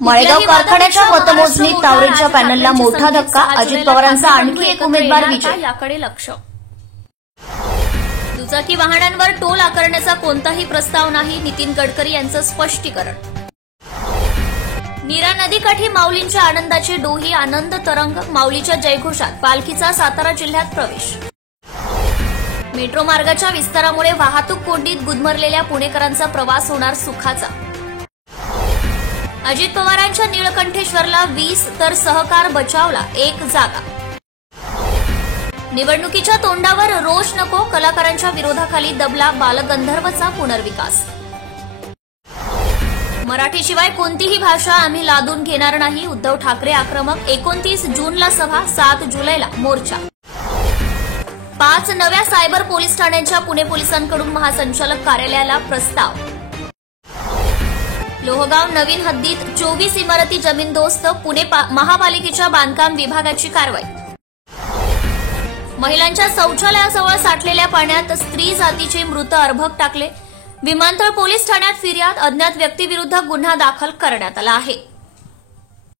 माळेगाव कारखान्याच्या मतमोजणीत तावरेच्या पॅनलला मोठा धक्का, अजित पवारांचा आणखी एक उमेदवार विजय. याकडे लक्ष. दुचाकी वाहनांवर टोल आकारण्याचा कोणताही प्रस्ताव नाही, नितीन गडकरी यांचं स्पष्टीकरण. नीरा नदीकाठी माऊलींच्या आनंदाचे डोही, आनंद तरंग, माऊलीच्या जयघोषात पालखीचा सातारा जिल्ह्यात प्रवेश. मेट्रो मार्गाच्या विस्तारामुळे वाहतूक कोंडीत गुदमरलेल्या पुणेकरांचा प्रवास होणार सुखाचा. अजित पवारांच्या निळकंठेश्वरला 20 तर सहकार बचावला 1 जागा. निवडणुकीच्या तोंडावर रोष नको, कलाकारांच्या विरोधाखाली दबला बालगंधर्वचा पुनर्विकास. मराठीशिवाय कोणतीही भाषा आम्ही लादून घेणार नाही, उद्धव ठाकरे आक्रमक. 29 जूनला सभा, 7 जुलैला मोर्चा. 5 नव्या सायबर पोलीस ठाण्यांच्या पुणे पोलिसांकडून महासंचालक कार्यालयाला प्रस्ताव. लोहगाव नवीन हद्दीत 24 इमारती जमीनदोस्त, पुणे महापालिकेच्या बांधकाम विभागाची कारवाई. महिलांच्या शौचालयाजवळ साठलेल्या पाण्यात स्त्री जातीचे मृत अर्भक टाकले. विमानतळ पोलीस ठाण्यात फिर्याद, अज्ञात व्यक्तीविरुद्ध गुन्हा दाखल करण्यात आला आहे.